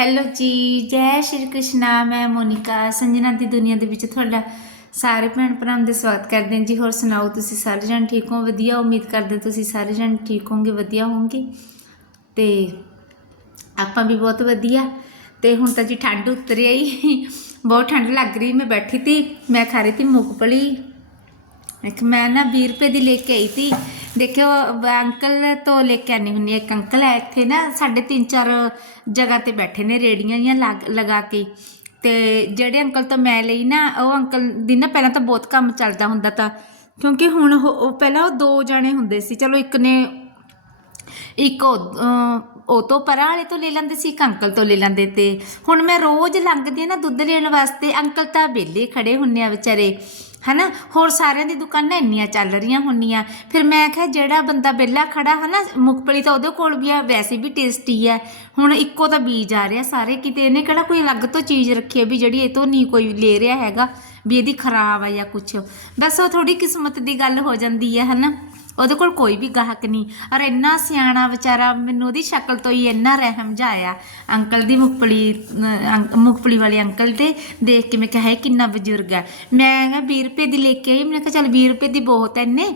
Hello ਜੀ, ਜੈ ਸ਼੍ਰੀ ਕ੍ਰਿਸ਼ਨਾ, ਮੈਂ ਮੋਨਿਕਾ, ਸੰਜਨਾ ਦੀ ਦੁਨੀਆ ਦੇ ਵਿੱਚ ਤੁਹਾਡਾ ਸਾਰੇ ਭੈਣ ਭਰਾਵਾਂ ਦੇ ਸਵਾਗਤ ਕਰਦੇ ਹਾਂ। ਜੀ, ਹੋਰ ਸੁਣਾਓ, ਤੁਸੀਂ ਸਾਰੇ ਜਣ ਠੀਕ ਹੋ? ਵਧੀਆ, ਉਮੀਦ ਕਰਦੇ ਤੁਸੀਂ ਸਾਰੇ ਜਣ ਠੀਕ ਹੋਗੇ ਵਧੀਆ ਹੋਗੇ ਤੇ ਆਪਾਂ ਵੀ ਬਹੁਤ ਵਧੀਆ। ਤੇ ਹੁਣ ਤਾਂ ਜੀ ਠੰਡ ਉਤਰ ਆਈ। ਬਹੁਤ ਠੰਡ ਲੱਗ ਰਹੀ, ਮੈਂ ਬੈਠੀ ਤੀ, ਮੈਂ ਖਾ ਰਹੀ ਤੀ ਮੂੰਗਫਲੀ। ਇੱਕ ਮੈਂ ਨਾ 20 ਰੁਪਏ ਦੀ ਲੈ ਕੇ ਆਈ ਤੀ। ਦੇਖਿਓ ਅੰਕਲ ਤੋਂ ਲੈ ਕੇ ਆਨੀ ਹੁੰਨੀ ਇੱਕ ਅੰਕਲ ਹੈ ਇੱਥੇ ਨਾ ਸਾਡੇ ਤਿੰਨ ਚਾਰ ਜਗ੍ਹਾ ਤੇ ਬੈਠੇ ਨੇ, ਰੇੜੀਆਂ ਜਾਂ ਲਗਾ ਕੇ। ਤੇ ਜਿਹੜੇ ਅੰਕਲ ਤੋਂ ਮੈਂ ਲਈ ਨਾ, ਉਹ ਅੰਕਲ ਦੀ ਨਾ ਪਹਿਲਾਂ ਤਾਂ ਬਹੁਤ ਕੰਮ ਚੱਲਦਾ ਹੁੰਦਾ ਤਾਂ। ਕਿਉਂਕਿ ਹੁਣ ਉਹ ਪਹਿਲਾਂ ਉਹ ਦੋ ਜਣੇ ਹੁੰਦੇ ਸੀ, ਚਲੋ ਇੱਕ ਨੇ, ਇੱਕ ਉਹ ਤੋਂ ਪਰਾਂ ਵਾਲੇ ਤੋਂ ਲੈ ਲੈਂਦੇ ਸੀ, ਇੱਕ ਅੰਕਲ ਤੋਂ ਲੈ ਲੈਂਦੇ ਤੇ। ਹੁਣ ਮੈਂ ਰੋਜ਼ ਲੰਘਦੀ ਆ ਨਾ ਦੁੱਧ ਲੈਣ ਵਾਸਤੇ, ਅੰਕਲ ਤਾਂ ਵਿਹਲੇ ਖੜੇ ਹੁੰਨੇ ਆ ਵਿਚਾਰੇ। ਹਨਾ? ਹੋਰ ਸਾਰਿਆਂ ਦੀ ਦੁਕਾਨਾਂ ਇੰਨੀਆਂ ਚੱਲ ਰਹੀਆਂ ਹੁੰਨੀਆਂ ਫਿਰ ਮੈਂ ਕਿਹਾ, ਜਿਹੜਾ ਬੰਦਾ ਵਿਹਲਾ ਖੜਾ ਹਨਾ ਮੁਕਪਲੀ ਤਾਂ ਉਹਦੇ ਕੋਲ ਵੀ ਆ, ਵੈਸੇ ਵੀ ਟੇਸਟੀ ਆ। ਹੁਣ ਇੱਕੋ ਤਾਂ ਬੀਜ ਆ ਰਿਹਾ ਸਾਰੇ, ਕਿਤੇ ਇਹਨੇ ਕਿਹੜਾ ਕੋਈ ਅਲੱਗ ਤੋਂ ਚੀਜ਼ ਰੱਖੀ ਹੈ ਵੀ ਜਿਹੜੀ ਇਹ ਤੋਂ ਨਹੀਂ ਕੋਈ ਲੈ ਰਿਹਾ ਹੈਗਾ, ਵੀ ਇਹਦੀ ਖਰਾਬ ਆ ਜਾਂ ਕੁਛ। ਬਸ ਉਹ ਥੋੜੀ ਕਿਸਮਤ ਦੀ ਗੱਲ ਹੋ ਜਾਂਦੀ ਹੈ ਹਨਾ? ਉਹਦੇ ਕੋਲ ਕੋਈ ਵੀ ਗਾਹਕ ਨਹੀਂ। ਔਰ ਇੰਨਾ ਸਿਆਣਾ ਵਿਚਾਰਾ ਮੈਨੂੰ ਉਹਦੀ ਸ਼ਕਲ ਤੋਂ ਹੀ ਇੰਨਾ ਰਹਿਮ ਜਾਇਆ। ਅੰਕਲ ਦੀ ਮੁਕਪਲੀ ਮੁਕਪਲੀ ਵਾਲੇ ਅੰਕਲ ਤੇ ਦੇਖ ਕੇ ਮੈਂ ਕਿਹਾ ਹੈ ਕਿੰਨਾ ਬਜ਼ੁਰਗ ਹੈ। ਮੈਂ ਕਿਹਾ 20 ਰੁਪਏ ਦੀ ਲੈ ਕੇ ਆਈ, ਮੈਂ ਕਿਹਾ, ਚੱਲ 20 ਰੁਪਏ ਦੀ ਬਹੁਤ ਐ ਇੰਨੇ।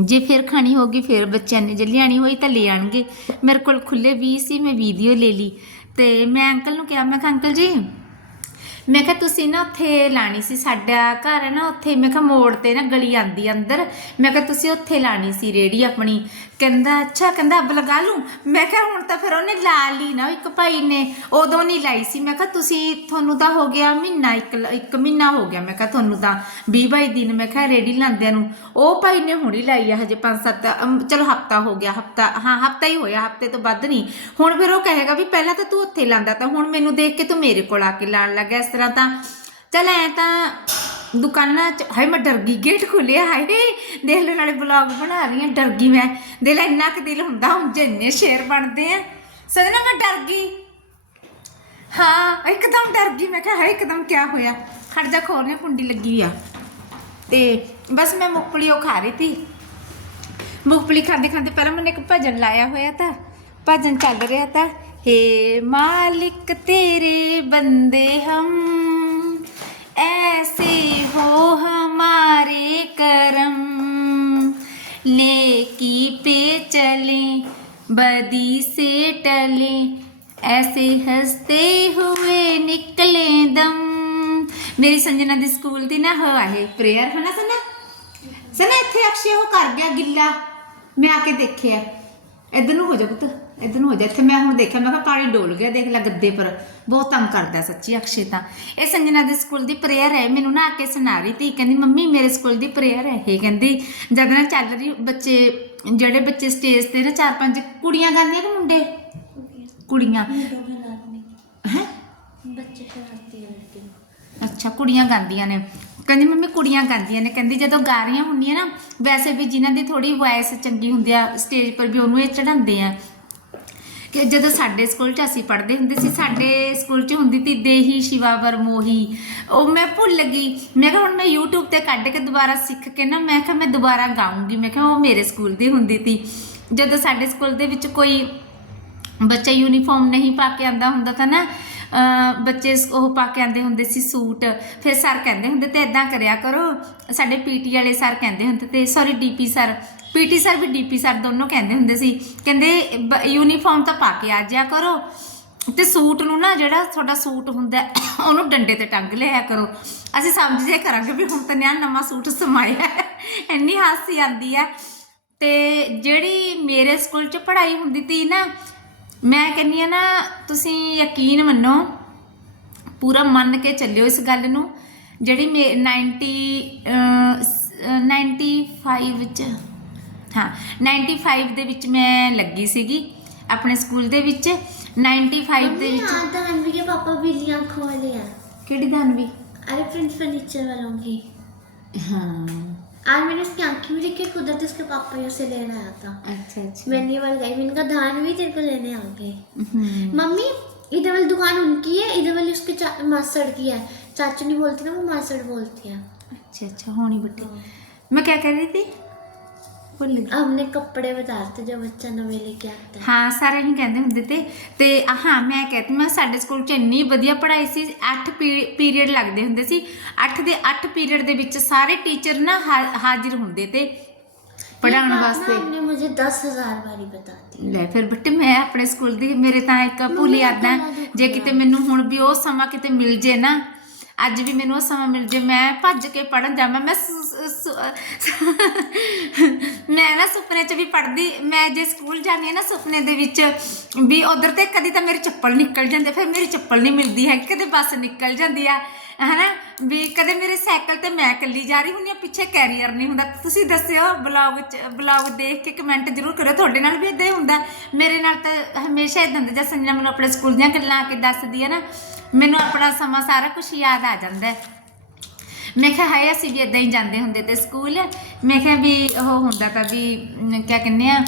ਜੇ ਫਿਰ ਖਾਣੀ ਹੋਗੀ ਫਿਰ ਬੱਚਿਆਂ ਨੇ ਜੇ ਲਿਆਣੀ ਹੋਈ ਤਾਂ ਲੈ ਆਣਗੇ। ਮੇਰੇ ਕੋਲ ਖੁੱਲੇ 20 ਸੀ, ਮੈਂ ਵੀਡੀਓ ਲੈ ਲਈ। ਤੇ ਮੈਂ ਅੰਕਲ ਨੂੰ ਕਿਹਾ, ਮੈਂ ਕਿਹਾ, ਅੰਕਲ ਜੀ ਮੈਂ ਕਿਹਾ, ਤੁਸੀਂ ਨਾ ਉੱਥੇ ਲਾਣੀ ਸੀ ਸਾਡਾ ਘਰ ਹੈ ਨਾ ਉੱਥੇ, ਮੈਂ ਕਿਹਾ, ਮੋੜ ਤੇ ਨਾ ਗਲੀ ਆਂਦੀ ਅੰਦਰ। ਮੈਂ ਕਿਹਾ, ਤੁਸੀਂ ਉੱਥੇ ਲਾਣੀ ਸੀ ਰੇੜੀ ਆਪਣੀ? ਕਹਿੰਦਾ, ਅੱਛਾ, ਕਹਿੰਦਾ, ਅੱਬ ਲਗਾ ਲੂੰ? ਮੈਂ ਕਿਹਾ, ਹੁਣ ਤਾਂ ਫਿਰ ਉਹਨੇ ਲਾ ਲਈ ਨਾ ਇੱਕ ਭਾਈ ਨੇ, ਉਦੋਂ ਨਹੀਂ ਲਾਈ ਸੀ। ਮੈਂ ਕਿਹਾ, ਤੁਸੀਂ, ਤੁਹਾਨੂੰ ਤਾਂ ਹੋ ਗਿਆ ਮਹੀਨਾ ਇੱਕ ਇੱਕ ਮਹੀਨਾ ਹੋ ਗਿਆ। ਮੈਂ ਕਿਹਾ, ਤੁਹਾਨੂੰ ਤਾਂ 20 22 ਦਿਨ, ਮੈਂ ਕਿਹਾ, ਰੇੜੀ ਲਾਂਦਿਆਂ ਨੂੰ। ਉਹ ਭਾਈ ਨੇ ਹੁਣੀ ਲਾਈ ਆ ਹਜੇ 5-7 ਚਲੋ ਹਫਤਾ ਹੋ ਗਿਆ, ਹਫਤਾ, ਹਾਂ, ਹਫਤਾ ਹੀ ਹੋਇਆ, ਹਫ਼ਤੇ ਤੋਂ ਵੱਧ ਨਹੀਂ। ਹੁਣ ਫਿਰ ਉਹ ਕਹੇਗਾ ਵੀ ਪਹਿਲਾਂ ਤਾਂ ਤੂੰ ਉੱਥੇ ਲਾਂਦਾ ਤਾਂ ਹੁਣ ਮੈਨੂੰ ਦੇਖ ਕੇ ਤੂੰ ਮੇਰੇ ਕੋਲ ਆ ਕੇ ਲਾਣ ਲੱਗਾ ਇਸ ਤਰ੍ਹਾਂ ਤਾਂ, ਚੱਲ ਐ ਤਾਂ ਦੁਕਾਨਾਂ ਚ, ਹਾਏ ਮੈਂ ਡਰ ਗਈ, ਗੇਟ ਖੁੱਲਿਆ ਹਾਏ, ਦੇਖ ਲੈ ਨਾਲੇ ਬਲੌਗ ਬਣਾ ਰਹੀ ਹਾਂ ਡਰ ਗਈ ਮੈਂ। ਦਿਲ ਇੰਨਾ ਕੁ ਦਿਲ ਹੁੰਦਾ, ਹੁਣ ਜਿੰਨੇ ਸ਼ੇਰ ਬਣਦੇ ਆ, ਸਜਣਾ ਮੈਂ ਡਰ ਗਈ। ਹਾਂ, ਇੱਕਦਮ ਡਰ ਗਈ, ਮੈਂ ਕਿਹਾ, ਹਾਏ, ਇੱਕਦਮ ਕੀ ਹੋਇਆ? ਖੜ ਜਾ ਖੋਲਨੇ ਕੁੰਡੀ ਲੱਗੀ ਆ। ਤੇ ਬਸ ਮੈਂ ਮੁਕਪਲੀ ਉਹ ਖਾ ਰਹੀ ਤੀ। ਮੁਕਪਲੀ ਖਾਂਦੇ ਖਾਂਦੇ ਪਹਿਲਾਂ ਮੈਨੂੰ ਇੱਕ ਭਜਨ ਲਾਇਆ ਹੋਇਆ ਤਾਂ, ਭਜਨ ਚੱਲ ਰਿਹਾ ਤਾਂ हे मालिक तेरे बंदे हम ऐसे हो हमारे करम नेकी पे चले बदी से टले ऐसे हंसते हुए निकले दम ਮੇਰੀ ਸੰਜਨਾ ਦੀ ਸਕੂਲ ਦੀ ਨਾ ਉਹ ਹੈ ਪ੍ਰੇਅਰ ਹੈ ਨਾ ਸੰਨਾ ਸੰਨਾ ਇੱਥੇ ਅਕਸ਼ੇ ਉਹ ਕਰ ਗਿਆ ਗਿੱਲਾ ਮੈਂ ਆ ਕੇ ਦੇਖਿਆ ਇਧਰ ਨੂੰ ਹੋ ਜਾ ਪੁੱਤ ਇਧਰ ਨੂੰ ਹੋ ਜਾ, ਇੱਥੇ ਮੈਂ ਹੁਣ ਦੇਖਿਆ, ਮੈਂ ਕਿਹਾ ਪਾਣੀ ਡੋਲ ਗਿਆ, ਦੇਖ ਲੈ ਗੱਦੇ ਪਰ, ਬਹੁਤ ਤੰਗ ਕਰਦਾ ਸੱਚੀ ਅਕਸ਼ੇ ਤਾਂ। ਇਹ ਸੰਜਨਾ ਦੇ ਸਕੂਲ ਦੀ ਪ੍ਰੇਅਰ ਹੈ, ਮੈਨੂੰ ਨਾ ਆ ਕੇ ਸੁਣਾ ਰਹੀ ਤੀ, ਕਹਿੰਦੀ, ਮੰਮੀ, ਮੇਰੇ ਸਕੂਲ ਦੀ ਪ੍ਰੇਅਰ ਹੈ। ਇਹ ਕਹਿੰਦੀ, ਜਦ ਨਾ ਚੱਲ ਰਹੀ ਬੱਚੇ, ਜਿਹੜੇ ਬੱਚੇ ਸਟੇਜ ਤੇ ਨਾ, ਚਾਰ ਪੰਜ ਕੁੜੀਆਂ ਗਾਉਂਦੀਆਂ ਕਿ ਮੁੰਡੇ? ਕੁੜੀਆਂ। ਹੈ? ਬੱਚੇ ਸ਼ਰਾਰਤੀ ਲੜਕੇ ਅੱਛਾ, ਕੁੜੀਆਂ ਗਾਉਂਦੀਆਂ ਨੇ। ਕਹਿੰਦੀ, ਮੰਮੀ, ਕੁੜੀਆਂ ਗਾਉਂਦੀਆਂ ਨੇ। ਕਹਿੰਦੀ, ਜਦੋਂ ਗਾ ਰਹੀਆਂ ਹੁੰਦੀਆਂ ਨਾ, ਵੈਸੇ ਵੀ ਜਿਨ੍ਹਾਂ ਦੀ ਥੋੜੀ ਵੌਇਸ ਚੰਗੀ ਹੁੰਦੀ ਆ ਸਟੇਜ ਪਰ ਵੀ ਉਹਨੂੰ ਇਹ ਚੜਾਉਂਦੇ ਆ। ਕਿ ਜਦੋਂ ਸਾਡੇ ਸਕੂਲ 'ਚ ਅਸੀਂ ਪੜ੍ਹਦੇ ਹੁੰਦੇ ਸੀ, ਸਾਡੇ ਸਕੂਲ 'ਚ ਹੁੰਦੀ ਤੀ ਦੇਹੀ ਸ਼ਿਵਾਵਰ ਮੋਹੀ। ਉਹ ਮੈਂ ਭੁੱਲ ਗਈ। ਮੈਂ ਕਿਹਾ ਹੁਣ ਮੈਂ YouTube ਤੇ ਕੱਢ ਕੇ ਦੁਬਾਰਾ ਸਿੱਖ ਕੇ ਨਾ, ਮੈਂ ਕਿਹਾ ਮੈਂ ਦੁਬਾਰਾ ਗਾਉਂਗੀ ਮੈਂ ਕਿਹਾ ਉਹ ਮੇਰੇ ਸਕੂਲ ਦੀ ਹੁੰਦੀ ਤੀ। ਜਦੋਂ ਸਾਡੇ ਸਕੂਲ ਦੇ ਵਿੱਚ ਕੋਈ ਬੱਚਾ ਯੂਨੀਫਾਰਮ ਨਹੀਂ ਪਾ ਕੇ ਆਂਦਾ ਹੁੰਦਾ ਤਾਂ ਨਾ ਬੱਚੇ ਉਹ ਪਾ ਕੇ ਆਂਦੇ ਹੁੰਦੇ ਸੀ ਸੂਟ, ਫਿਰ ਸਰ ਕਹਿੰਦੇ ਹੁੰਦੇ ਤੇ ਇਦਾਂ ਕਰਿਆ ਕਰੋ, ਸਾਡੇ ਪੀਟੀ ਵਾਲੇ ਸਰ ਕਹਿੰਦੇ ਹੁੰਦੇ ਤੇ sorry DP sir PT sir ਵੀ ਡੀਪੀ ਸਰ ਦੋਨੋਂ ਕਹਿੰਦੇ ਹੁੰਦੇ ਸੀ, ਕਹਿੰਦੇ ਬ- ਯੂਨੀਫਾਰਮ ਤਾਂ ਪਾ ਕੇ ਆ ਜਿਆ ਕਰੋ, ਤੇ ਸੂਟ ਨੂੰ ਨਾ ਜਿਹੜਾ ਤੁਹਾਡਾ ਸੂਟ ਹੁੰਦਾ, ਉਹਨੂੰ ਡੰਡੇ ਤੇ ਟੰਗ ਲਿਆ ਕਰੋ, ਅਸੀਂ ਸਮਝਦੇ ਕਰਾਂਗੇ ਵੀ ਹੁਣ ਤਾਂ ਨਿਆ ਨਵਾਂ ਸੂਟ ਸਮਾਇਆ ਇੰਨੀ ਹਾਸੀ ਆਉਂਦੀ ਆ ਤੇ ਜਿਹੜੀ ਮੇਰੇ ਸਕੂਲ 'ਚ ਪੜ੍ਹਾਈ ਹੁੰਦੀ ਤੀ ਨਾ ਮੈਂ ਕਹਿੰਨੀ ਆ ਨਾ ਤੁਸੀਂ ਯਕੀਨ ਮੰਨੋ ਪੂਰਾ ਮੰਨ ਕੇ ਚੱਲਿਓ ਇਸ ਗੱਲ ਨੂੰ ਜਿਹੜੀ 90 95 ਵਿੱਚ ਹਾਂ 95 ਦੇ ਵਿੱਚ ਮੈਂ ਲੱਗੀ ਸੀਗੀ ਆਪਣੇ ਸਕੂਲ ਦੇ ਵਿੱਚ 95 ਦੇ ਵਿੱਚ ਹਾਂ ਤਾਂ ਹਨਵੀ ਦੇ ਪਾਪਾ ਬਿੱਲੀਆਂ ਖੋਲੀਆਂ ਕਿਹੜੀ ਧਨਵੀ ਅਰੇ ਪ੍ਰਿੰਸ ਫਰਨੀਚਰ ਵਾਲੋਂ ਕੀ? ਹਾਂ। आज मैंने उसकी आँखें भी देखी खुद उसके पापा ही उसे लेने आया था। अच्छा अच्छा। मैंने वाल गई मैंने कहा धान भी तेरे को लेने आ गए। हम्म। मम्मी इधर वाली दुकान उनकी है इधर वाली उसके मास्टर की है। चाचू नहीं बोलती ना वो मास्टर बोलती है। अच्छा अच्छा होनी बेटे। हाँ। मैं क्या कह रही थी? ਭੁੱਲ ਗਈ हमने कपड़े बताते जो बच्चा नवे लेके आता है ਹਾਂ ਸਾਰੇ ਹੀ ਕਹਿੰਦੇ ਹੁੰਦੇ ਤੇ ਤੇ ਹਾਂ ਮੈਂ ਕਹਿੰਦੀ ਮੈਂ ਸਾਡੇ ਸਕੂਲ 'ਚ ਇੰਨੀ ਵਧੀਆ ਪੜ੍ਹਾਈ ਸੀ 8 ਪੀਰੀਅਡ ਲੱਗਦੇ ਹੁੰਦੇ ਸੀ 8 ਦੇ 8 ਪੀਰੀਅਡ ਦੇ ਵਿੱਚ ਸਾਰੇ ਟੀਚਰ ਨਾ ਹਾ- ਹਾਜ਼ਰ ਹੁੰਦੇ ਤੇ ਪੜਾਉਣ ये बात ना ਵਾਸਤੇ हमने मुझे दस हजार बारी बता दी ਲੈ ਫਿਰ ਬੱਟੇ ਮੈਂ ਆਪਣੇ ਸਕੂਲ ਦੀ ਮੇਰੇ ਤਾਂ ਇੱਕ ਭੁੱਲ ਯਾਦ ਹੈ ਜੇ ਕਿਤੇ ਮੈਨੂੰ ਹੁਣ ਵੀ ਉਹ ਸਮਾਂ ਕਿਤੇ ਮਿਲ ਜੇ ਨਾ ਅੱਜ ਵੀ ਮੈਨੂੰ ਉਹ ਸਮਾਂ ਮਿਲ ਜੇ, ਮੈਂ ਭੱਜ ਕੇ ਪੜਨ ਜਾਵਾਂ, ਮੈਂ ਮੈਂ ਨਾ ਸੁਪਨੇ 'ਚ ਵੀ ਪੜਦੀ ਮੈਂ ਜੇ ਸਕੂਲ ਜਾਂਦੀ ਹਾਂ ਨਾ ਸੁਪਨੇ ਦੇ ਵਿੱਚ ਵੀ ਉਧਰ ਤੇ ਕਦੀ ਤਾਂ ਮੇਰੀ ਚੱਪਲ ਨਿਕਲ ਜਾਂਦੇ, ਫਿਰ ਮੇਰੀ ਚੱਪਲ ਨਹੀਂ ਮਿਲਦੀ ਹੈ ਕਦੇ ਬੱਸ ਨਿਕਲ ਜਾਂਦੀ ਆ, ਹਨਾ? ਵੀ ਕਦੇ ਮੇਰੇ ਸਾਈਕਲ ਤੇ ਮੈਂ ਇਕੱਲੀ ਜਾ ਰਹੀ ਹੁੰਦੀ ਆ ਪਿੱਛੇ ਕੈਰੀਅਰ ਨਹੀਂ ਹੁੰਦਾ। ਤੁਸੀਂ ਦੱਸਿਓ, ਬਲੌਗ ਚ, ਬਲੌਗ ਦੇਖ ਕੇ ਕਮੈਂਟ ਜ਼ਰੂਰ ਕਰਿਓ, ਤੁਹਾਡੇ ਨਾਲ ਵੀ ਇਦਾਂ ਹੀ ਹੁੰਦਾ। ਮੇਰੇ ਨਾਲ ਤਾਂ ਹਮੇਸ਼ਾ ਇਦਾਂ ਹੁੰਦਾ, ਜਦ ਸੰਜਨਾ ਮੈਨੂੰ ਆਪਣੇ ਸਕੂਲ ਦੀਆਂ ਗੱਲਾਂ ਆ ਕੇ ਦੱਸਦੀ ਹੈ ਨਾ ਮੈਨੂੰ ਆਪਣਾ ਸਮਾਂ ਸਾਰਾ ਕੁਝ ਯਾਦ ਆ ਜਾਂਦਾ ਹੈ। ਮੈਂ ਕਿਹਾ, ਹਾਏ, ਅਸੀਂ ਵੀ ਇਦਾਂ ਹੀ ਜਾਂਦੇ ਹੁੰਦੇ ਤੇ ਸਕੂਲ। ਮੈਂ ਕਿਹਾ ਵੀ ਉਹ ਹੁੰਦਾ ਤਾਂ ਵੀ ਕਿਆ ਕਹਿੰਦੇ ਆ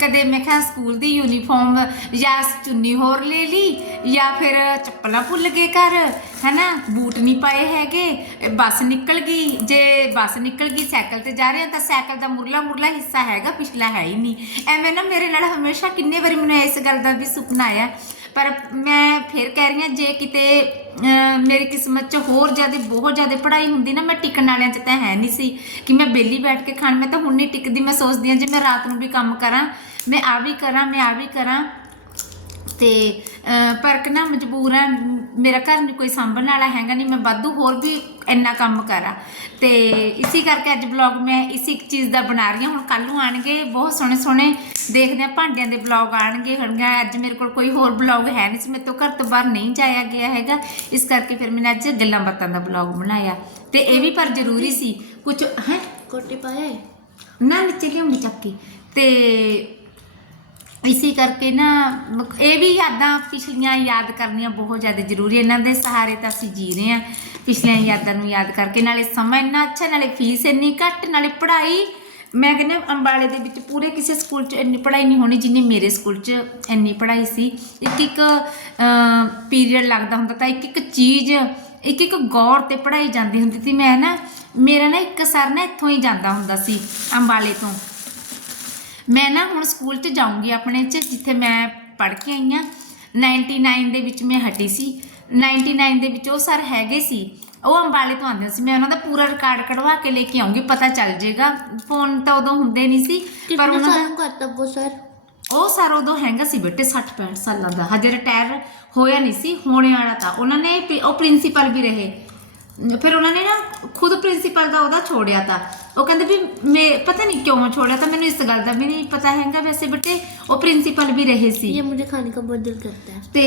ਕਦੇ ਮੈਂ ਕਿਹਾ ਸਕੂਲ ਦੀ ਯੂਨੀਫਾਰਮ ਜਾਂ ਚੁੰਨੀ ਹੋਰ ਲੈ ਲਈ ਜਾਂ ਫਿਰ ਚੱਪਲਾਂ ਭੁੱਲ ਗਏ ਘਰ। ਹੈਨਾ? ਬੂਟ ਨਹੀਂ ਪਾਏ ਹੈਗੇ, ਇਹ ਬੱਸ ਨਿਕਲ ਗਈ। ਜੇ ਬੱਸ ਨਿਕਲ ਗਈ ਸਾਈਕਲ ਤੇ ਜਾ ਰਹੇ ਹਾਂ ਤਾਂ ਸਾਈਕਲ ਦਾ ਮੁਰਲਾ ਮੁਰਲਾ ਹਿੱਸਾ ਹੈਗਾ, ਪਿਛਲਾ ਹੈ ਹੀ ਨਹੀਂ। ਐਵੇਂ ਨਾ ਮੇਰੇ ਨਾਲ ਹਮੇਸ਼ਾ ਕਿੰਨੇ ਵਾਰੀ ਮੈਨੂੰ ਇਸ ਗੱਲ ਦਾ ਵੀ ਸੁਪਨਾ ਆਇਆ। ਪਰ ਮੈਂ ਫਿਰ ਕਹਿ ਰਹੀ ਹਾਂ, ਜੇ ਕਿਤੇ ਮੇਰੀ ਕਿਸਮਤ 'ਚ ਹੋਰ ਜ਼ਿਆਦਾ, ਬਹੁਤ ਜ਼ਿਆਦਾ ਪੜ੍ਹਾਈ ਹੁੰਦੀ ਨਾ, ਮੈਂ ਟਿਕਣ ਵਾਲਿਆਂ 'ਚ ਤਾਂ ਹੈ ਨਹੀਂ ਸੀ ਕਿ ਮੈਂ ਬੇਲੀ ਬੈਠ ਕੇ ਖਾਣ। ਮੈਂ ਤਾਂ ਹੁਣ ਨਹੀਂ ਟਿਕਦੀ, ਮੈਂ ਸੋਚਦੀ ਹਾਂ ਜੇ ਮੈਂ ਰਾਤ ਨੂੰ ਵੀ ਕੰਮ ਕਰਾਂ, ਮੈਂ ਆ ਵੀ ਕਰਾਂ, ਮੈਂ ਆ ਵੀ ਕਰਾਂ। ਤੇ ਪਰ ਕਿ ਨਾ ਮਜਬੂਰ ਆ ਮੇਰਾ ਘਰ ਨੂੰ ਕੋਈ ਸਾਂਭਣ ਵਾਲਾ ਹੈਗਾ ਨਹੀਂ ਮੈਂ ਵਾਧੂ ਹੋਰ ਵੀ ਇੰਨਾ ਕੰਮ ਕਰਾਂ। ਤੇ ਇਸੇ ਕਰਕੇ ਅੱਜ ਬਲੌਗ ਮੈਂ ਇਸ ਇੱਕ ਚੀਜ਼ ਦਾ ਬਣਾ ਰਹੀ ਹਾਂ। ਹੁਣ ਕੱਲ ਨੂੰ ਆਣਗੇ ਬਹੁਤ ਸੋਹਣੇ ਸੋਹਣੇ ਦੇਖਦੇ ਆ ਭਾਂਡਿਆਂ ਦੇ ਬਲੌਗ ਆਣਗੇ ਹਣਗਾ। ਅੱਜ ਮੇਰੇ ਕੋਲ ਕੋਈ ਹੋਰ ਬਲੌਗ ਹੈ ਨਹੀਂ ਸੀ ਮੇਰੇ ਤੋਂ ਘਰ ਤੋਂ ਬਾਹਰ ਨਹੀਂ ਜਾਇਆ ਗਿਆ ਹੈਗਾ। ਇਸ ਕਰਕੇ ਫਿਰ ਮੈਂ ਅੱਜ ਗੱਲਾਂ ਬਾਤਾਂ ਦਾ ਬਲੌਗ ਬਣਾਇਆ। ਤੇ ਇਹ ਵੀ ਪਰ ਜ਼ਰੂਰੀ ਸੀ ਕੁਝ ਹੈ? ਕੋਟੀ ਪਾਇਆ ਨਾ ਨੀਚੇ ਲਿਆਉਂਗੀ ਚੱਕੀ ਤੇ ਇਸੇ ਕਰਕੇ ਨਾ ਮ- ਇਹ ਵੀ ਯਾਦਾਂ ਪਿਛਲੀਆਂ ਯਾਦ ਕਰਨੀਆਂ ਬਹੁਤ ਜ਼ਿਆਦਾ ਜ਼ਰੂਰੀ ਹੈ। ਇਹਨਾਂ ਦੇ ਸਹਾਰੇ ਤਾਂ ਅਸੀਂ ਜੀ ਰਹੇ ਹਾਂ। ਪਿਛਲੀਆਂ ਯਾਦਾਂ ਨੂੰ ਯਾਦ ਕਰਕੇ। ਨਾਲੇ ਸਮਾਂ ਇੰਨਾ ਅੱਛਾ, ਨਾਲੇ ਫੀਸ ਇੰਨੀ ਘੱਟ, ਨਾਲੇ ਪੜ੍ਹਾਈ। ਮੈਂ ਕਹਿੰਦਾ ਅੰਬਾਲੇ ਦੇ ਵਿੱਚ ਪੂਰੇ ਕਿਸੇ ਸਕੂਲ 'ਚ ਇੰਨੀ ਪੜ੍ਹਾਈ ਨਹੀਂ ਹੋਣੀ ਜਿੰਨੀ ਮੇਰੇ ਸਕੂਲ 'ਚ ਇੰਨੀ ਪੜ੍ਹਾਈ ਸੀ। ਇੱਕ ਇੱਕ ਪੀਰੀਅਡ ਲੱਗਦਾ ਹੁੰਦਾ ਤਾਂ ਇੱਕ ਇੱਕ ਚੀਜ਼, ਇੱਕ ਇੱਕ ਗੌਰ ਤੇ ਪੜ੍ਹਾਈ ਜਾਂਦੀ ਹੁੰਦੀ ਸੀ। ਮੈਂ ਨਾ, ਮੇਰਾ ਨਾ ਇੱਕ ਸਰ ਨਾ ਇੱਥੋਂ ਹੀ ਜਾਂਦਾ ਹੁੰਦਾ ਸੀ, ਅੰਬਾਲੇ ਤੋਂ। ਮੈਂ ਨਾ ਹੁਣ ਸਕੂਲ 'ਚ ਜਾਊਂਗੀ ਆਪਣੇ 'ਚ ਜਿੱਥੇ ਮੈਂ ਪੜ੍ਹ ਕੇ ਆਈ ਆ। 99 ਦੇ ਵਿੱਚ ਮੈਂ ਹਟੀ ਸੀ। 99 ਦੇ ਵਿੱਚ ਉਹ ਸਰ ਹੈਗੇ ਸੀ। ਉਹ ਅੰਬਾਲੇ ਤੋਂ ਆਉਂਦੇ ਸੀ। ਮੈਂ ਉਹਨਾਂ ਦਾ ਪੂਰਾ ਰਿਕਾਰਡ ਕਢਵਾ ਕੇ ਲੈ ਕੇ ਆਉਂਗੀ ਪਤਾ ਚੱਲ ਜੇਗਾ। ਫੋਨ ਤਾਂ ਉਦੋਂ ਹੁੰਦੇ ਨਹੀਂ ਸੀ ਪਰ ਉਹਨਾਂ ਦਾ- ਸਾਲ ਕਰਤਾ ਉਹ ਸਰ? ਉਹ ਸਰ ਉਦੋਂ ਹੈਗਾ ਸੀ ਬੇਟੇ 60 65 ਸਾਲਾਂ ਦਾ। ਹਜੇ ਰਿਟਾਇਰ ਹੋਇਆ ਨਹੀਂ ਸੀ ਹੋਣੇ ਵਾਲਾ ਤਾਂ। ਉਹਨਾਂ ਨੇ ਉਹ ਪ੍ਰਿੰਸੀਪਲ ਵੀ ਰਹੇ। ਫਿਰ ਉਹਨਾਂ ਨੇ ਨਾ ਖੁਦ ਪ੍ਰਿੰਸੀਪਲ ਦਾ ਉਹਦਾ ਛੋੜਿਆ ਤਾਂ। ਉਹ ਕਹਿੰਦੇ ਵੀ ਮੈਂ ਪਤਾ ਨਹੀਂ ਕਿਉਂ ਛੋੜਿਆ ਤਾਂ ਮੈਨੂੰ ਇਸ ਗੱਲ ਦਾ ਵੀ ਨਹੀਂ ਪਤਾ ਹੈਗਾ ਵੈਸੇ ਬੇਟੇ ਉਹ ਪ੍ਰਿੰਸੀਪਲ ਵੀ ਰਹੇ ਸੀ ये मुझे खाने का बहुत दिल करता है ਤੇ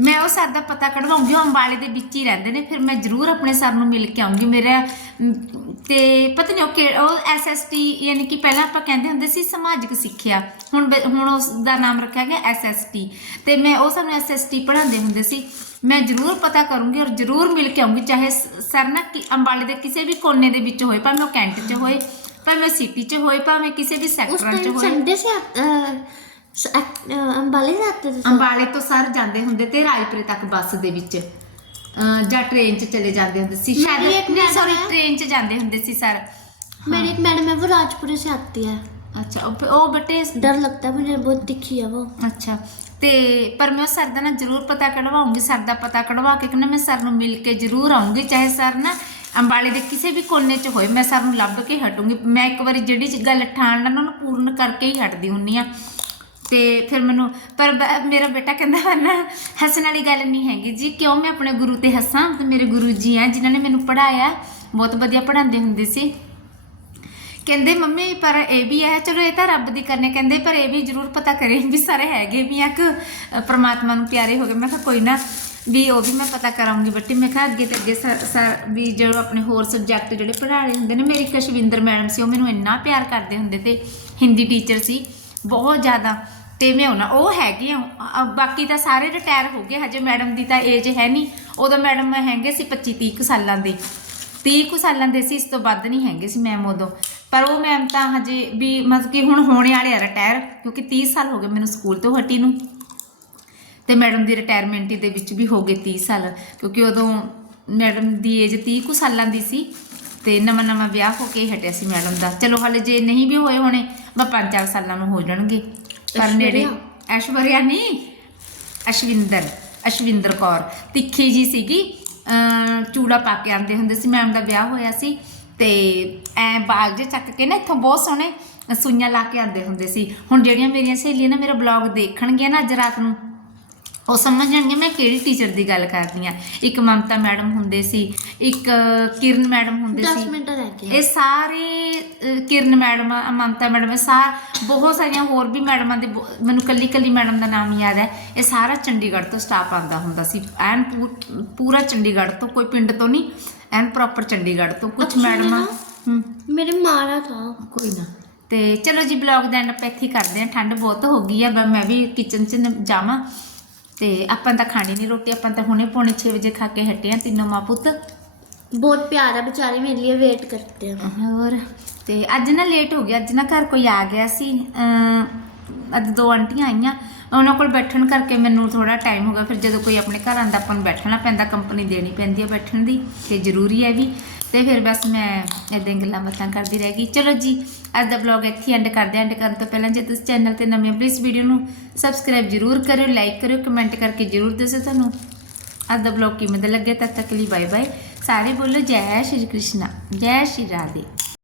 ਮੈਂ ਉਹ ਸਰ ਦਾ ਪਤਾ ਕਢਵਾਉਂਗੀ ਉਹ ਅੰਬਾਲੇ ਦੇ ਵਿੱਚ ਹੀ ਰਹਿੰਦੇ ਨੇ ਫਿਰ ਮੈਂ ਜ਼ਰੂਰ ਆਪਣੇ ਸਰ ਨੂੰ ਮਿਲ ਕੇ ਆਉਂਗੀ ਮੇਰਾ ਅਮ, ਤੇ ਪਤਾ ਨਹੀਂ ਉਹ ਕਿ ਉਹ ਐਸਐਸਟੀ ਯਾਨੀ ਕਿ ਪਹਿਲਾਂ ਆਪਾਂ ਕਹਿੰਦੇ ਹੁੰਦੇ ਸੀ ਸਮਾਜਿਕ ਸਿੱਖਿਆ ਹੁਣ ਬ- ਹੁਣ ਉਸ ਦਾ ਨਾਮ ਰੱਖਿਆ ਗਿਆ ਐਸਐਸਟੀ ਤੇ ਮੈਂ ਉਹ ਸਾਨੂੰ ਐਸਐਸਟੀ ਪੜ੍ਹਾਉਂਦੇ ਹੁੰਦੇ ਸੀ ਮੈਂ ਜ਼ਰੂਰ ਪਤਾ ਕਰੂੰਗੀ ਔਰ ਜ਼ਰੂਰ ਮਿਲ ਕੇ ਆਉਂਗੀ ਚਾਹੇ ਸ- ਸਰ ਨਾ ਕਿ ਅੰਬਾਲੇ ਦੇ ਕਿਸੇ ਵੀ ਕੋਨੇ ਦੇ ਵਿੱਚ ਹੋਏ ਭਾਵੇਂ ਉਹ ਕੈਂਟ 'ਚ ਹੋਏ ਭਾਵੇਂ ਸਿਟੀ 'ਚ ਹੋਏ ਭਾਵੇਂ ਕਿਸੇ ਵੀ उस ਸੈਕਟਰਾਂ 'ਚ टाइम ਹੋਏ संडे से आप- अ, स- अ, अंबाले से आते थे सर ਅੰਬਾਲੇ ਤੋਂ ਸਰ ਜਾਂਦੇ ਹੁੰਦੇ ਤੇ ਰਾਜਪੁਰੇ ਤੱਕ ਬੱਸ ਦੇ ਵਿੱਚ ਅਹ ਜਾਂ ਟ੍ਰੇਨ 'ਚ ਚਲੇ ਜਾਂਦੇ ਹੁੰਦੇ ਸੀ ਮੇਰੀ ਸ਼ਾਇਦ ਇੱਕ ਨਹੀਂ madam ਸੌਰੀ ਹੈ। ਟ੍ਰੇਨ 'ਚ ਜਾਂਦੇ ਹੁੰਦੇ ਸੀ ਸਰ मेरी एक मैडम है वो राजपुरे से आती है ਅੱਛਾ ਉਹ- ਉਹ ਬਟੇ डर लगता है मुझे बहुत दिखी है वो ਅੱਛਾ ਤੇ ਪਰ ਮੈਂ ਉਹ ਸਰ ਦਾ ਨਾ ਜ਼ਰੂਰ ਪਤਾ ਕਢਵਾਉਂਗੀ ਸਰ ਦਾ ਪਤਾ ਕਢਵਾ ਕੇ ਕਿ ਨਾ ਮੈਂ ਸਰ ਨੂੰ ਮਿਲ ਕੇ ਜ਼ਰੂਰ ਆਉਂਗੀ ਚਾਹੇ ਸਰ ਨਾ ਅੰਬਾਲੇ ਦੇ ਕਿਸੇ ਵੀ ਕੋਨੇ 'ਚ ਹੋਏ ਮੈਂ ਸਰ ਨੂੰ ਲੱਭ ਕੇ ਹਟੂੰਗੀ। ਮੈਂ ਇੱਕ ਵਾਰੀ ਜਿਹੜੀ ਗੱਲ ਠਾਣ ਲੈਣਾ ਉਹਨੂੰ ਪੂਰਨ ਕਰਕੇ ਹੀ ਹਟਦੀ ਹੁੰਨੀ ਆ ਤੇ ਫਿਰ ਮੈਨੂੰ ਪਰ ਮੇਰਾ ਬੇਟਾ ਕਹਿੰਦਾ ਵਾ ਨਾ ਹੱਸਣ ਵਾਲੀ ਗੱਲ ਨਹੀਂ ਹੈਗੀ ਜੀ। ਕਿਉਂ ਮੈਂ ਆਪਣੇ ਗੁਰੂ ਤੇ ਹੱਸਾਂ? ਤੇ ਮੇਰੇ ਗੁਰੂ ਜੀ ਆ ਜਿਨ੍ਹਾਂ ਨੇ ਮੈਨੂੰ ਪੜਾਇਆ ਬਹੁਤ ਵਧੀਆ ਪੜਾਉਂਦੇ ਹੁੰਦੇ ਸੀ। ਕਹਿੰਦੇ ਮੰਮੀ ਪਰ ਇਹ ਵੀ ਹੈ। ਚਲੋ ਇਹ ਤਾਂ ਰੱਬ ਦੀ ਕਰਨੇ ਕਹਿੰਦੇ ਪਰ ਇਹ ਵੀ ਜ਼ਰੂਰ ਪਤਾ ਕਰੇ ਵੀ ਸਾਰੇ ਹੈਗੇ ਵੀ ਆ ਕਿ ਅ, ਪ੍ਰਮਾਤਮਾ ਨੂੰ ਪਿਆਰੇ ਹੋ ਗਏ। ਮੈਂ ਕਿਹਾ ਕੋਈ ਨਾ ਵੀ ਉਹ ਵੀ ਮੈਂ ਪਤਾ ਕਰਾਂਗੀ ਬੱਟੀ ਮੈਂ ਕਿਹਾ ਅੱਗੇ ਤੇ ਅੱਗੇ ਸਰ ਸਰ ਵੀ ਜਦੋਂ ਆਪਣੇ ਹੋਰ ਸਬਜੈਕਟ ਜਿਹੜੇ ਪੜ੍ਹਾ ਰਹੇ ਹੁੰਦੇ ਨੇ ਮੇਰੀ ਕਸ਼ਵਿੰਦਰ ਮੈਡਮ ਸੀ ਉਹ ਮੈਨੂੰ ਇੰਨਾ ਪਿਆਰ ਕਰਦੇ ਹੁੰਦੇ ਤੇ ਹਿੰਦੀ ਟੀਚਰ ਸੀ ਬਹੁਤ ਜ਼ਿਆਦਾ ਤੇ ਮੈਂ ਉਹਨਾਂ ਉਹ ਹੈਗੇ ਆ ਅ, ਬਾਕੀ ਤਾਂ ਸਾਰੇ ਰਿਟਾਇਰ ਹੋ ਗਏ ਹਜੇ ਮੈਡਮ ਦੀ ਤਾਂ ਏਜ ਹੈ ਨਹੀਂ ਉਦੋਂ ਮੈਡਮ ਹੈਗੇ ਸੀ 25 30 ਕੁ ਸਾਲਾਂ ਦੇ 30 ਕੁ ਸਾਲਾਂ ਦੇ ਸੀ ਇਸ ਤੋਂ ਵੱਧ ਨਹੀਂ ਹੈਗੇ ਸੀ ਮੈਮ ਉਦੋਂ ਪਰ ਉਹ ਮੈਮ ਤਾਂ ਹਜੇ ਵੀ ਮਤਲਬ ਕਿ ਹੁਣ ਹੋਣੇ ਵਾਲੇ ਆ ਰਿਟਾਇਰ ਕਿਉਂਕਿ 30 ਸਾਲ ਹੋ ਗਏ ਮੈਨੂੰ ਸਕੂਲ ਤੋਂ ਹਟੀ ਨੂੰ। ਤੇ ਮੈਡਮ ਦੀ ਰਿਟਾਇਰਮੈਂਟ ਦੇ ਵਿੱਚ ਵੀ ਹੋ ਗਏ 30 ਸਾਲ ਕਿਉਂਕਿ ਉਦੋਂ ਮੈਡਮ ਦੀ ਏਜ 30 ਕੁ ਸਾਲਾਂ ਦੀ ਸੀ ਤੇ ਨਵਾਂ ਨਵਾਂ ਵਿਆਹ ਹੋ ਕੇ ਹਟਿਆ ਸੀ ਮੈਡਮ ਦਾ। ਚਲੋ ਹਾਲੇ ਜੇ ਨਹੀਂ ਵੀ ਹੋਏ ਹੋਣੇ ਬਾ 5-4 ਸਾਲਾਂ ਨੂੰ ਹੋ ਜਾਣਗੇ। ਪਰ ਨੇੜੇ ਐਸ਼ਵਰਿਆ ਨਹੀਂ ਅਸ਼ਵਿੰਦਰ ਅਸ਼ਵਿੰਦਰ ਕੌਰ ਤਿੱਖੀ ਜੀ ਸੀਗੀ। ਚੂੜਾ ਪਾ ਕੇ ਆਂਦੇ ਹੁੰਦੇ ਸੀ ਮੈਮ ਦਾ ਵਿਆਹ ਹੋਇਆ ਸੀ ਤੇ ਐ ਬਾਗ ਜੇ ਚੱਕ ਕੇ ਨਾ ਇੱਥੋਂ ਬਹੁਤ ਸੋਹਣੇ ਸੂਈਆਂ ਲਾ ਕੇ ਆਂਦੇ ਹੁੰਦੇ ਸੀ। ਹੁਣ ਜਿਹੜੀਆਂ ਮੇਰੀਆਂ ਸਹੇਲੀਆਂ ਨਾ ਮੇਰਾ ਬਲੌਗ ਦੇਖਣਗੀਆਂ ਨਾ ਅੱਜ ਰਾਤ ਨੂੰ ਉਹ ਸਮਝ ਜਾਣਗੀਆਂ ਮੈਂ ਕਿਹੜੀ ਟੀਚਰ ਦੀ ਗੱਲ ਕਰਦੀ ਆ ਇੱਕ ਮਮਤਾ ਮੈਡਮ ਹੁੰਦੇ ਸੀ ਇੱਕ ਕਿਰਨ ਮੈਡਮ ਹੁੰਦੇ 10 ਸੀ। ਮਿੰਟ ਰਹਿ ਗਏ। ਇਹ ਸਾਰੇ ਕਿਰਨ ਮੈਡਮ ਮਮਤਾ ਮੈਡਮ ਸਾਰ ਬਹੁਤ ਸਾਰੀਆਂ ਹੋਰ ਵੀ ਮੈਡਮਾਂ ਦੇ ਬਹੁ- ਮੈਨੂੰ ਕੱਲੀ ਕੱਲੀ ਮੈਡਮ ਦਾ ਨਾਮ ਯਾਦ ਹੈ। ਇਹ ਸਾਰਾ ਚੰਡੀਗੜ੍ਹ ਤੋਂ ਸਟਾਫ ਆਉਂਦਾ ਹੁੰਦਾ ਸੀ। ਐਨ ਪੂ- ਪੂਰਾ ਚੰਡੀਗੜ੍ਹ ਤੋਂ ਕੋਈ ਪਿੰਡ ਤੋਂ ਨਹੀਂ ਐਨ ਪ੍ਰੋਪਰ ਚੰਡੀਗੜ੍ਹ ਤੋਂ। ਕੁਝ ਅੱਛਾ, ਮੈਡਮਾਂ ਨਾ। ਹੂੰ। ਮੇਰੇ ਮਾਰਾ ਥਾ। ਕੋਈ ਨਾ। ਤੇ ਚਲੋ ਜੀ ਬਲੌਗ ਦਾ ਐਂਡ ਆਪਾਂ ਇੱਥੇ ਹੀ ਕਰਦੇ ਹਾਂ। ਠੰਡ ਬਹੁਤ ਹੋ ਗਈ ਆ ਮੈਂ ਵੀ ਕਿਚਨ 'ਚ ਨ- ਜਾਵਾਂ। ਤੇ ਆਪਾਂ ਤਾਂ ਖਾਣੀ ਨਹੀਂ ਰੋਟੀ ਆਪਾਂ ਤਾਂ ਹੁਣੇ ਪੌਣੇ 6 ਵਜੇ ਖਾ ਕੇ ਹਟੇ ਆ ਤਿੰਨੋਂ ਮਾਂ ਪੁੱਤ बहुत प्यारा बेचारे मेरे लिए वेट करते हैं ਹੋਰ ਤੇ ਅੱਜ ਨਾ ਲੇਟ ਹੋ ਗਿਆ ਅੱਜ ਨਾ ਘਰ ਕੋਈ ਆ ਗਿਆ ਸੀ ਅਮ ਅੱਜ ਦੋ ਆਂਟੀਆਂ ਆਈਆਂ, ਉਹਨਾਂ ਕੋਲ ਬੈਠਣ ਕਰਕੇ ਮੈਨੂੰ ਥੋੜਾ ਟਾਈਮ ਹੋ ਗਿਆ, ਫਿਰ ਜਦੋਂ ਕੋਈ ਆਪਣੇ ਘਰ ਆਂਦਾ ਆਪਾਂ ਨੂੰ ਬੈਠਣਾ ਪੈਂਦਾ ਕੰਪਨੀ ਦੇਣੀ ਪੈਂਦੀ ਹੈ ਬੈਠਣ ਦੀ, ਤੇ ਜ਼ਰੂਰੀ ਹੈ ਵੀ, ਤੇ ਫਿਰ ਬਸ ਮੈਂ ਇਦਾਂ ਗੱਲਾਂ ਬਾਤਾਂ ਕਰਦੀ ਰਹਿ ਗਈ। ਚਲੋ ਜੀ, ਅੱਜ ਦਾ ਵਲੌਗ ਇੱਥੇ ਐਂਡ ਕਰਦੇ ਐਂਡ ਕਰਨ ਤੋਂ ਪਹਿਲਾਂ ਜੇ ਤੁਸੀਂ ਚੈਨਲ ਤੇ ਨਵੇਂ ਹੋ ਪਲੀਜ਼ ਵੀਡੀਓ ਨੂੰ ਸਬਸਕ੍ਰਾਈਬ ਜ਼ਰੂਰ ਕਰਿਓ ਲਾਈਕ ਕਰਿਓ ਕਮੈਂਟ ਕਰਕੇ ਜ਼ਰੂਰ ਦੱਸੋ ਤੁਹਾਨੂੰ ਅੱਜ ਦਾ ਬਲੌਗ ਕਿਵੇਂ ਦਾ ਲੱਗਿਆ, ਤਦ ਤੱਕ ਲਈ ਬਾਏ ਬਾਏ ਸਾਰੇ ਬੋਲੋ, ਜੈ ਸ਼੍ਰੀ ਕ੍ਰਿਸ਼ਨਾ, ਜੈ ਸ਼੍ਰੀ ਰਾਧੇ।